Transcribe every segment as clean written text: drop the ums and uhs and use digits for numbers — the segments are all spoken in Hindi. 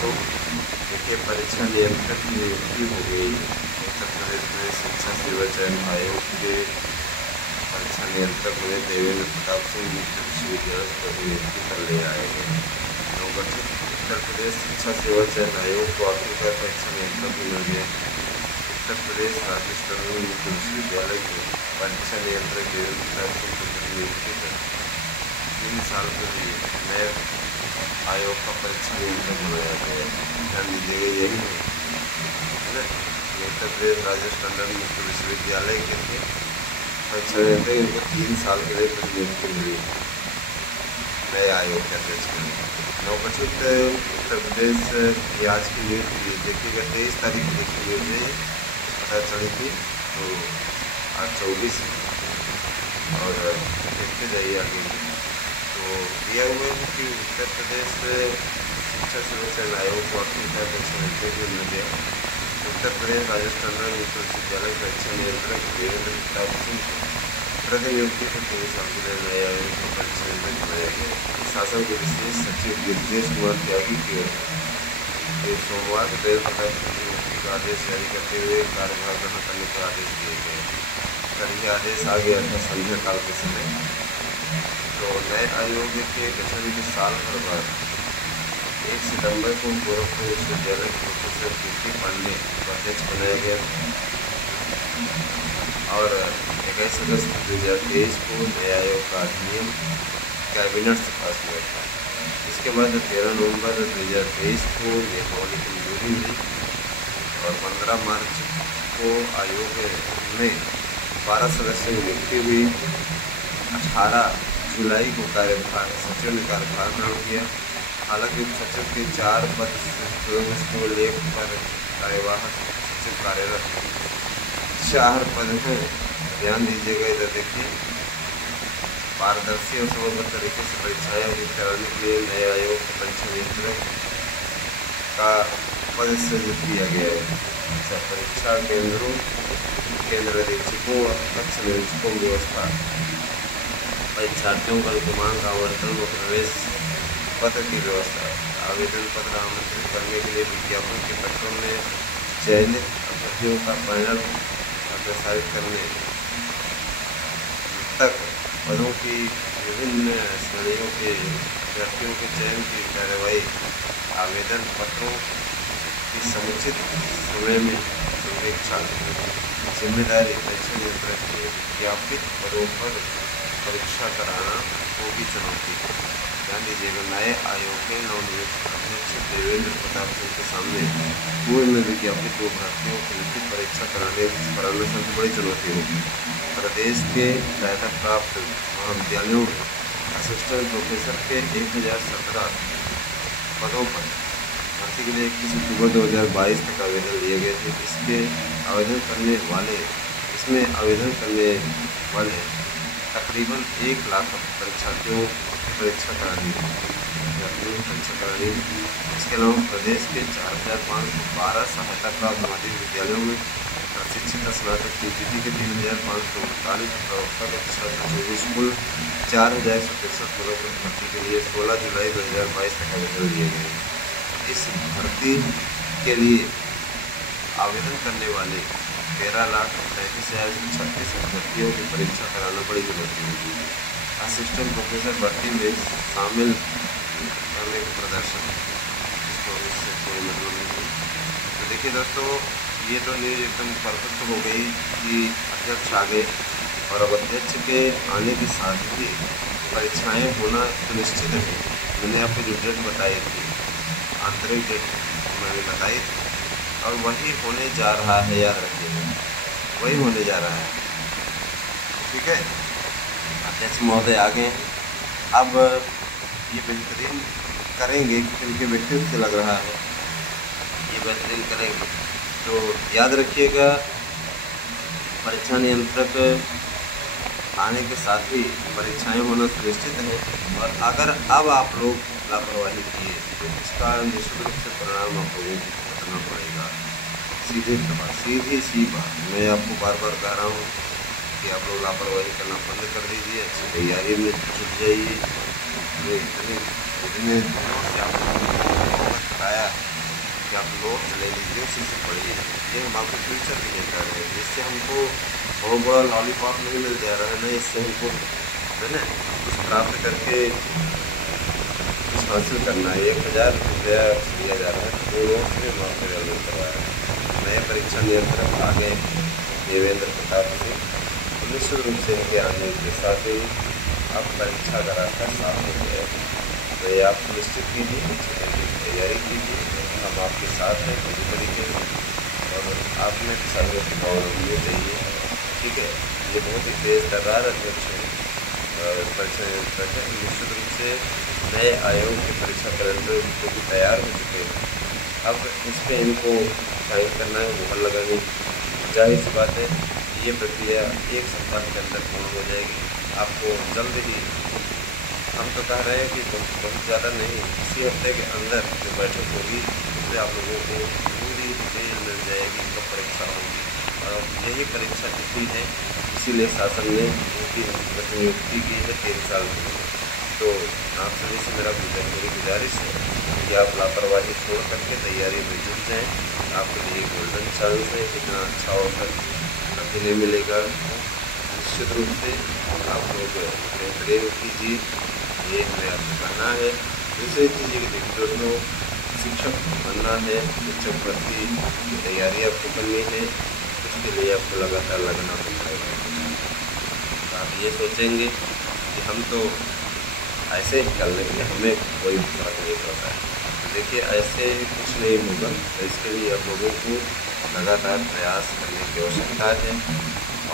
दोस्तों, देखिए परीक्षा नियंत्रक की नियुक्ति हो गई। उत्तर प्रदेश में शिक्षा सेवा चयन आयोग के परीक्षा नियंत्रक में देवेंद्र प्रताप सिंह मुख्य विश्वविद्यालय की प्रतिनियुक्ति कर ले आए हैं। नवगठित उत्तर प्रदेश शिक्षा सेवा चयन आयोग को आखिरकार परीक्षा नियंत्रक मिल गया। उत्तर प्रदेश राजस्थान मुख्य विश्वविद्यालय के परीक्षा नियंत्रक देवेंद्र प्रताप सिंह की प्रतिनियुक्ति कर 3 साल के लिए नए आयोग का परीक्षा नियंत्रक बनाया गया। ध्यान दीजिएगा, यही है ना, उत्तर प्रदेश राजस्थान मुख्य विश्वविद्यालय के थे परीक्षा नियंत्रक, इनको 3 साल के लिए प्रतिनियुक्ति मिली नए आयोग के अध्यक्ष के लिए। नवगठित उत्तर प्रदेश की आज की न्यूज देखिएगा, 23 तारीख को देखी न्यूज में पता चली थी, तो आज 24 और देखते जाइए आगे। तो दिया हुआ है कि उत्तर प्रदेश शिक्षा सेवा चयन आयोग को आखिरकार परीक्षा नियंत्रक मिल गया। उत्तर प्रदेश राजस्थान मुख्य विश्वविद्यालय परीक्षा नियंत्रक देवेंद्र प्रताप सिंह प्रतिनियुक्ति को 3 साल के लिए नए आयोग को परीक्षा नियंत्रक बनाया गया। शासन के विशेष सचिव गिरिजेश कुमार त्यागी की सोमवार को देवेंद्र प्रताप सिंह की नियुक्ति का आदेश जारी करते हुए कार्यभार ग्रहण करने के आदेश दिए गए। कल यह आदेश आ गया था संध्या काल के समय। तो नए आयोग के गठन के साल भर बाद 1 सितंबर को गोरखपुर विश्वविद्यालय के प्रोफेसर कीर्ति पांडे को अध्यक्ष बनाया गया और 21 अगस्त 2023 को नए आयोग का अधिनियम कैबिनेट से पास हुआ था। इसके बाद 13 नवंबर 2023 को नियमावली की मंजूरी मिली और 15 मार्च को आयोग में 12 सदस्यों की नियुक्ति हुई। 18 जुलाई को कार्यभार सचिव ने कार्यभार ग्रहण किया। हालांकि उप सचिव के 4 पद को लेख पर कार्यवाहक सचिव कार्यरत 4 पद हैं। ध्यान दीजिएगा, इधर देखिए, पारदर्शी और समयबद्ध तरीके से परीक्षाएं आयोजित कराने के लिए नए आयोग के परीक्षा नियंत्रक का पद सृजित किया गया है। अच्छा, परीक्षा केंद्रों, केंद्र निरीक्षकों और कक्ष निरीक्षकों की व्यवस्था, परीक्षार्थियों का क्रमांक आवंटन व प्रवेश पत्र की व्यवस्था, आवेदन पत्र आमंत्रित करने के लिए विज्ञापन के पत्रों में चयनित अभ्यर्थियों का पैनल प्रसारित करने तक पदों की विभिन्न श्रेणियों के अभ्यर्थियों के चयन की कार्यवाही, आवेदन पत्रों की समुचित समय में समीक्षा, जिम्मेदारी परीक्षा नियंत्रक के विज्ञापित पदों पर परीक्षा कराना होगी चुनौती। ध्यान दीजिएगा, नए आयोग के नवनियुक्त अध्यक्ष देवेंद्र प्रताप सिंह के सामने पूर्व में विज्ञापित 2 भर्तियों की लिखित परीक्षा कराने सबसे बड़ी चुनौती होगी। प्रदेश के सहायता प्राप्त महाविद्यालयों में असिस्टेंट प्रोफेसर के 1017 पदों पर भर्ती के लिए 21 अक्टूबर 2022 तक आवेदन लिए गए थे। इसमें आवेदन करने वाले तकरीबन 1 लाख परीक्षार्थियों की परीक्षा करानी है। इसके अलावा प्रदेश के 4512 सहायता प्राप्त माध्यमिक विद्यालयों में प्रशिक्षित स्नातक पीजीटी के 3549 प्रवक्ता के छात्र कुल 4067 पदों पर भर्ती के लिए 16 जुलाई 2022 तक आवेदन लिए गए। इस भर्ती के लिए आवेदन करने वाले 13,37,036 अभ्यर्थियों की परीक्षा कराना बड़ी चुनौती होगी। असिस्टेंट प्रोफेसर भर्ती में शामिल करने के प्रदर्शन, इससे कोई मतलब नहीं। तो देखिए दोस्तों, ये तो न्यूज़ एकदम परफेक्ट हो गई कि अध्यक्ष आ गए और अब अध्यक्ष के आने के साथ ही परीक्षाएं होना सुनिश्चित है। मैंने आपको जो डेट बताई थी, आंतरिक डेट मैंने बताई थी, और वही होने जा रहा है, याद रखिएगा, वही होने जा रहा है। ठीक है, अध्यक्ष महोदय आ गए। अब ये बेहतरीन करेंगे कि उनके व्यक्तित्व से लग रहा है, ये बेहतरीन करेंगे। तो याद रखिएगा, परीक्षा नियंत्रक आने के साथ ही परीक्षाएं होना सुनिश्चित है और अगर अब आप लोग लापरवाही किए तो इसका निश्चित रूप से परिणाम आप लोगों को भुगतना पड़ेगा। सीधी सी बात मैं आपको बार बार कह रहा हूँ कि आप लोग लापरवाही करना बंद कर दीजिए, अच्छी तैयारी में जुट जाइए। इतने दिनों से आप लोगों को कराया आप नोट्स ले लीजिए, उसी से पढ़िए। ये हम आपको फ्यूचर के लिए कर रहे हैं, जिससे हमको बहुत बड़ा लॉलीपॉप नहीं मिल जा रहा है ना, इससे हमको है ना कुछ प्राप्त करके कुछ हासिल करना है। 1000 रुपया दिया जा रहा है, 2 नोट्स में माफ करवा रहा है। नए परीक्षा नियंत्रक आ गए देवेंद्र प्रताप सिंह, निश्चित रूप से इनके आने के साथ ही अब परीक्षा का रास्ता साफ हो गया है। तो ये आप निश्चित कीजिए, अच्छे तरीके की तैयारी कीजिए, हम आपके साथ हैं पूरी तरीके से, और आपने सर्वे सुझाव होने चाहिए। ठीक है, ये बहुत ही तेज तर्रार अध्यक्ष है परीक्षा नियंत्रक है। निश्चित रूप से नए आयोग के परीक्षा कैलेंडर जो कि तैयार हो चुके हैं, अब इस पर इनको साइन करना है, मुहर लगानी। जाहिर सी बात है ये प्रक्रिया 1 सप्ताह के अंदर पूर्ण हो जाएगी। आपको जल्द ही, हम तो कह रहे हैं कि बहुत ज़्यादा नहीं, इसी हफ्ते के अंदर जो बैठक होगी उसमें आप लोगों को पूरी डिटेल मिल जाएगी कब परीक्षा होगी। और यही परीक्षा तिथि है, इसीलिए शासन ने इनकी नियुक्ति की है 3 साल के लिए। तो आप सभी से मेरी गुजारिश है कि आप लापरवाही छोड़ करके तैयारी में जुट जाएँ। आपके लिए गोल्डन चांस है, इतना अच्छा अवसर कभी नहीं मिलेगा। निश्चित रूप से आप लोग बेहतरीन कीजिए, ये हमें आपसे कहना है। दूसरी चीज़ ये देखिए, शिक्षक बनना है, शिक्षक भर्ती की तैयारी आपको करनी है, उसके लिए आपको लगातार लगना पड़ेगा। आप ये सोचेंगे कि हम तो ऐसे ही कर लेंगे, हमें कोई फर्क नहीं पड़ता है, देखिए ऐसे कुछ नहीं होगा। तो इसके लिए आप लोगों को लगातार प्रयास करने की आवश्यकता है।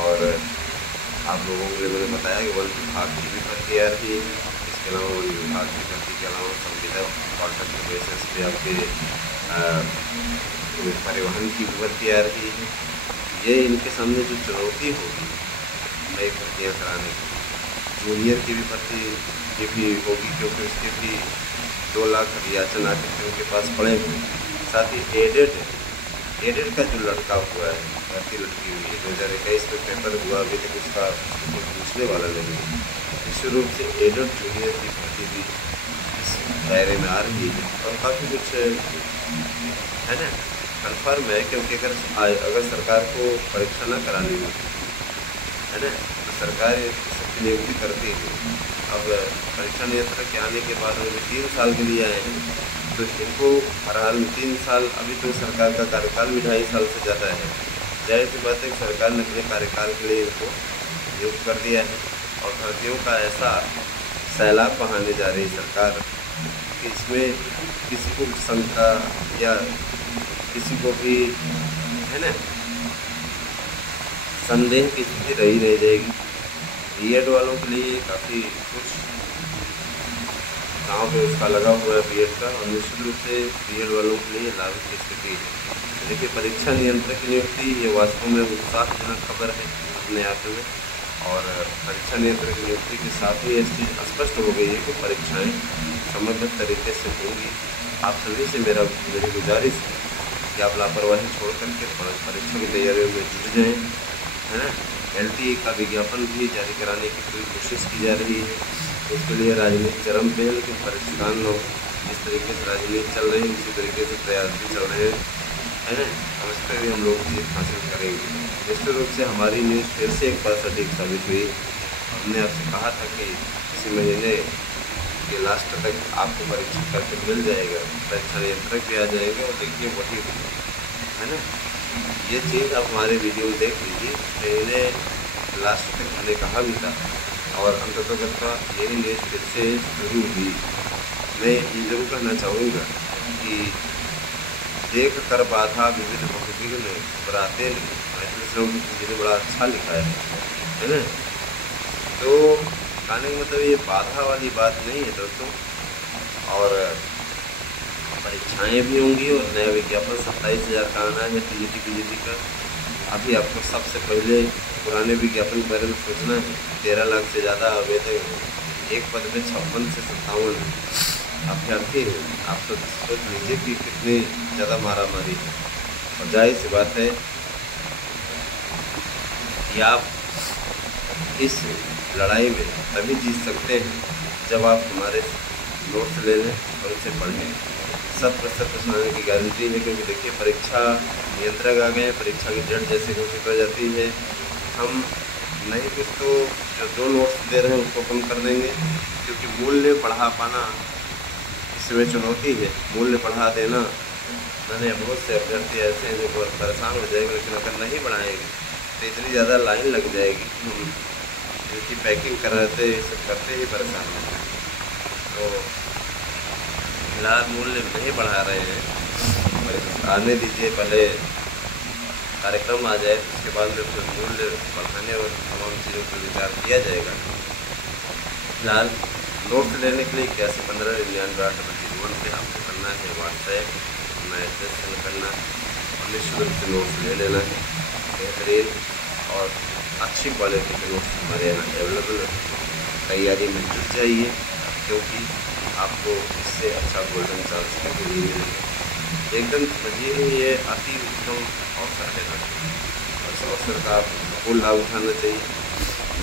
और आप लोगों के लिए मैंने बताया कि वन विभाग की भी भर्ती आ रही है, इसके अलावा वन विभाग की भर्ती के अलावा संविदा कॉन्ट्रैक्ट बेसिस पे आपके परिवहन की भी भर्ती आ रही है। ये इनके सामने जो चुनौती होगी नई भर्तियाँ कराने की, जूनियर की भी भर्ती की भी होगी, क्योंकि उसके भी 2 लाख रियाचन आकर के उनके पास पड़े हुए। साथ ही एडेड का जो लड़का हुआ है, भर्ती लड़की हुई है, 2021 में पेपर हुआ, अभी तक उसका कोई पूछने वाला नहीं है। निश्चित रूप से एडेड जूनियर की भर्ती भी इस दायरे में आ रही है, और काफ़ी कुछ है ना कन्फर्म है। क्योंकि अगर सरकार को परीक्षा न करानी हो, है ना, तो सरकार सबकी नियुक्ति करती है। अब परीक्षा नियंत्रक के आने के बाद वो 3 साल के लिए आए हैं, तो इनको हर हाल में 3 साल, अभी तो सरकार का कार्यकाल भी 2.5 साल से ज़्यादा है। जाहिर सी बात है कि सरकार ने अपने कार्यकाल के लिए इनको नियुक्त कर दिया है, और भर्तियों का ऐसा सैलाब बहाने जा रही सरकार कि इसमें किसी को शंका या किसी को भी है ना संदेह की स्थिति रही रह जाएगी। बीएड वालों के लिए काफ़ी कुछ गाँव पे उसका लगा हुआ है बीएड का, और निश्चित रूप से बीएड वालों के लिए लाभ की स्थिति है। देखिए, परीक्षा नियंत्रक की नियुक्ति ये वास्तव में उत्साहजनक खबर है अपने आप में। और परीक्षा नियंत्रक की नियुक्ति के साथ ही इस चीज़ स्पष्ट हो गई है कि परीक्षाएँ समग्र तरीके से होंगी। आप सभी से मेरी गुजारिश है कि आप लापरवाही छोड़ करके परीक्षा की तैयारियों में जुट जाएँ, है ना। LTE का विज्ञापन भी जारी कराने की पूरी कोशिश की जा रही है। उसके लिए राजनीति चरम पे है, लेकिन परीक्षाओं लोग जिस तरीके से राजनीति चल रही है उसी तरीके से प्रयास भी चल रहे हैं, है ना। और इस पर भी हम लोग जीत हासिल करेंगे। निश्चित रूप से हमारी न्यूज़ फिर से एक बार सटीक साबित हुई। हमने आपसे कहा था कि इसी महीने के लास्ट तक आपको परीक्षा करके मिल जाएगा, परीक्षा नियंत्रक भी आ जाएंगे, और देखिए वही है ना। ये चीज़ आप हमारे वीडियो में देख लीजिए, महीने लास्ट तक हमने कहा भी था, और अंततः यही न्यूज़ फिर से शुरू हुई। मैं ये जरूर कहना चाहूँगा कि देख कर बाधा विविध बहुविघ्न बराते जिन्हें बड़ा अच्छा लिखा है ना। तो कहने का मतलब ये बाधा वाली बात नहीं है दोस्तों। और परीक्षाएं भी होंगी, और नया विज्ञापन 27,000 का आना है TGT PGT का। अभी आपको सबसे पहले पुराने विज्ञापन के बारे में सोचना है। 13 लाख से ज़्यादा आवेदक हैं, एक पद में 56 से 57 अभ्यर्थी हैं। आप सोच लीजिए कि कितनी ज़्यादा मारामारी है। और जाहिर सी बात है कि आप इस लड़ाई में तभी जीत सकते हैं जब आप हमारे नोट्स ले लें और उसे पढ़ें। 100% पास होने की गारंटी है, क्योंकि देखिए परीक्षा नियंत्रक आ गए हैं, परीक्षा की जड़ जैसे घोषित हो जाती है, हम नहीं कुछ तो जो 2 नोट्स दे रहे हैं उसको कम कर देंगे, क्योंकि मूल्य बढ़ा पाना इसमें चुनौती है। मूल्य बढ़ा देना, मैंने बहुत से अभ्यर्थी ऐसे हैं जो बहुत परेशान हो जाएंगे, लेकिन अगर नहीं बढ़ाएंगे तो इतनी ज़्यादा लाइन लग जाएगी कि हम इनकी पैकिंग कराते सब करते ही परेशान हो जाएंगे। तो फिलहाल मूल्य नहीं बढ़ा रहे हैं, आने दीजिए, पहले कार्यक्रम आ जाए, उसके बाद में फिर मूल्य बढ़ाने और तमाम चीज़ों पर विचार किया जाएगा। फिलहाल नोट्स लेने के लिए 8115998801 पे आपको करना है व्हाट्सएप, अपना एड्रेस सेंड करना और निश्चित रूप से नोट्स ले लेना है। बेहतरीन और अच्छी क्वालिटी के नोट्स हमारे यहाँ अवेलेबल है। तैयारी में जुट जाइए, क्योंकि आपको इससे अच्छा गोल्डन चांस भी मिलेगा। एकदम समझिए ये अति उत्तम अवसर है ना, और इस अवसर का आपको भरपूर लाभ उठाना चाहिए।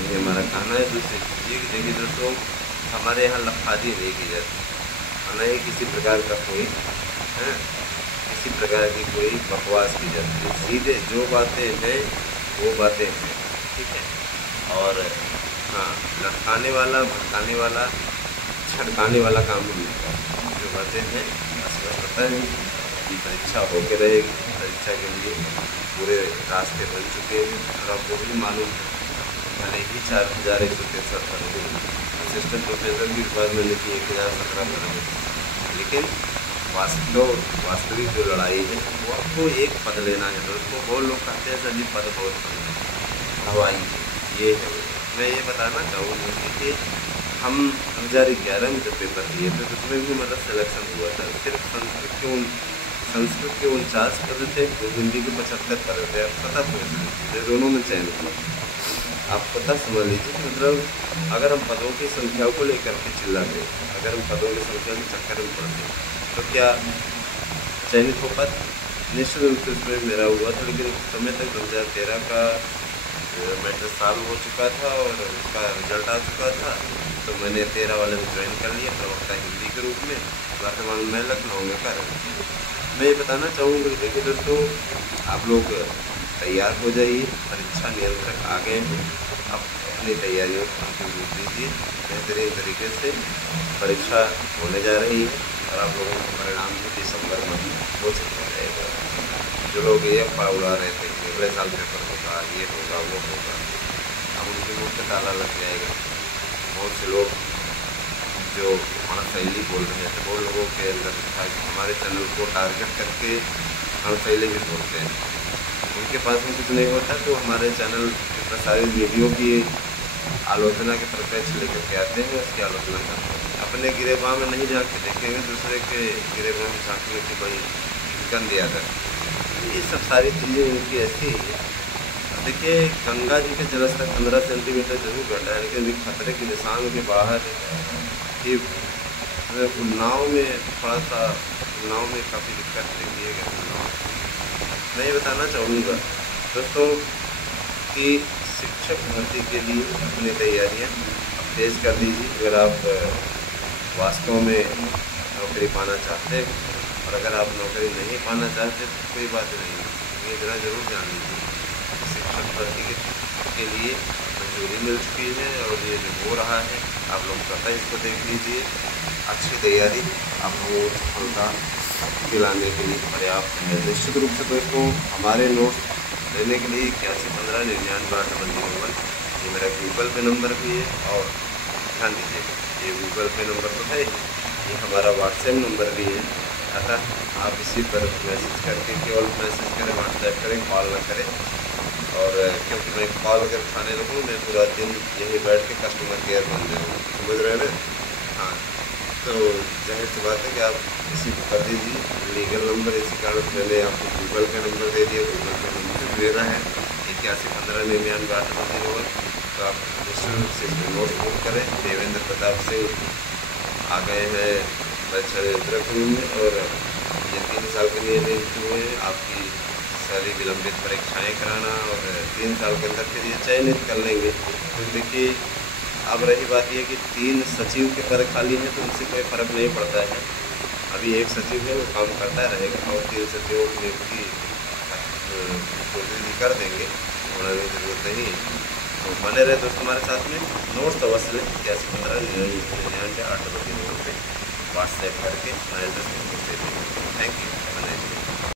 ये हमारा कहना है। दूसरी चीज़ कि देखिए दोस्तों, हमारे यहाँ लफादी नहीं की जाती, और न ही किसी प्रकार का कोई किसी प्रकार की कोई बकवास की जाती है। सीधे जो बातें हैं वो बातें हैं, ठीक है। और हाँ, लटकाने वाला, भटकाने वाला, छटकाने वाला काम नहीं होता। जो बातें हैं बस पता है कि परीक्षा होके रहेगी, परीक्षा के लिए पूरे रास्ते बन चुके हैं, और आपको भी मालूम है भले ही 4163 पर असिस्टेंट प्रोफेसर की रिक्वायरमेंट की 1017 पर, लेकिन वास्तविक जो लड़ाई है वो आपको एक पद लेना है। तो उसको बहुत लोग कहते हैं सर जी पद बहुत हवाई ये है। मैं ये बताना चाहूँगा कि हम 2011 में जब पेपर दिए थे तो उसमें भी मतलब सिलेक्शन हुआ था। सिर्फ संस्कृत के 49 पद थे और हिंदी के 75 पद थे। आप पता पूछ दोनों में चयन हुआ। आप पता समझ लीजिए कि मतलब अगर हम पदों की संख्या को लेकर के चिल्लाते, अगर हम पदों की संख्या के चक्कर में पड़ते तो क्या चयनित हो पाते? निश्चित रूप से उसमें मेरा हुआ था, लेकिन उस समय तक 2013 का मैट्रिक साल हो चुका था और उसका रिजल्ट आ चुका था। तो मैंने 13 वाले में ज्वाइन कर लिया, प्रवक्ता हिंदी के रूप में। वर्तमान में लखनऊ में कर मैं ये बताना चाहूँगा कि देखिए दोस्तों, आप लोग तैयार हो जाइए, परीक्षा नियंत्रक आ गए हैं। आप अपनी तैयारियों को अंतिम रूप दीजिए। बेहतरीन तरीके से परीक्षा होने जा रही है और आप लोगों का परिणाम भी दिसंबर में हो चुका रहेगा। जो लोग ये अफवाह उड़ा रहे थे कि अगले साल पेपर होगा, ये होगा, वो होगा, अब उनके मुँह पे ताला लग जाएगा। बहुत से लोग जो अणशैली बोल रहे थे, वो लोगों के अंदर था कि हमारे चैनल को टारगेट करके अणशैली भी बोलते हैं। उनके पास में कुछ नहीं होता तो हमारे चैनल के प्रसारित वीडियो की आलोचना के परिप्रेक्ष्य लेकर के आते हैं, उसकी आलोचना करते हैं। अपने गिरेबान में नहीं झाँक के देखेंगे, दूसरे के गिरेबान में झाँकने की बड़ी गंद आदत। ये सब सारी चीज़ें उनकी ऐसी है। देखिए, गंगा जी का जलस्तर 15 सेंटीमीटर जरूर घटा है, लेकिन अभी खतरे के निशान के बाहर कि उन्नाव में थोड़ा सा उन्नाव में काफ़ी दिक्कत देखी है। मैं ये बताना चाहूँगा दोस्तों कि शिक्षक भर्ती के लिए अपनी तैयारियाँ तेज़ कर दीजिए। अगर आप वास्तव में नौकरी पाना चाहते हैं, और अगर आप नौकरी नहीं पाना चाहते तो कोई बात नहीं, ये ज़रा ज़रूर जान लीजिए शिक्षक भर्ती के लिए मंजूरी मिल चुकी है और ये जो हो रहा है आप लोग स्वतः इसको देख लीजिए। अच्छी तैयारी आप लोगों को सफलता दिलाने के लिए पर्याप्त है। निश्चित रूप से दोस्तों, हमारे नोट लेने के लिए 8115998801 ये मेरा गूगल पे नंबर भी है, और ध्यान दीजिए ये गूगल पे नंबर तो है, ये हमारा व्हाट्सएप नंबर भी है। अतः आप इसी पर मैसेज करके केवल मैसेज करें, व्हाट्सएप करें, कॉल ना करें। और क्योंकि मैं कॉल अगर उठाने लगूँ मैं पूरा दिन यहीं बैठ के कस्टमर केयर बन जाऊँ, समझ रहे हैं ना? हाँ, तो जाहिर सी बात है कि आप इसी को कर दीजिए लीगल नंबर। इसी कारण मैंने आपको गूगल पे नंबर दे दिया। गूगल पे नंबर देना है 8115998801। तो आप निश्चित रूप से इसमें नोट बुक करें। देवेंद्र प्रताप सिंह आ गए हैं परीक्षा नियंत्रक रूम में, और ये 3 साल के लिए नियुक्त हुए हैं आपकी सारी विलंबित परीक्षाएं कराना, और 3 साल के अंदर फिर ये चयनित कर लेंगे। तो देखिए, अब रही बात ये कि 3 सचिव के पद खाली हैं तो उनसे कोई फ़र्क नहीं पड़ता है। अभी एक सचिव है वो काम करता रहेगा और 3 सचिवों की नियुक्ति मुख्यमंत्री कर देंगे, बढ़ाने की जरूरत नहीं है। तो बने रहे दोस्त हमारे साथ में। नोट्स अवश्य लें 8115 99 8 2 3 नंबर पर व्हाट्सएप करके हमारे दोस्तों को दे देंगे। Thank you.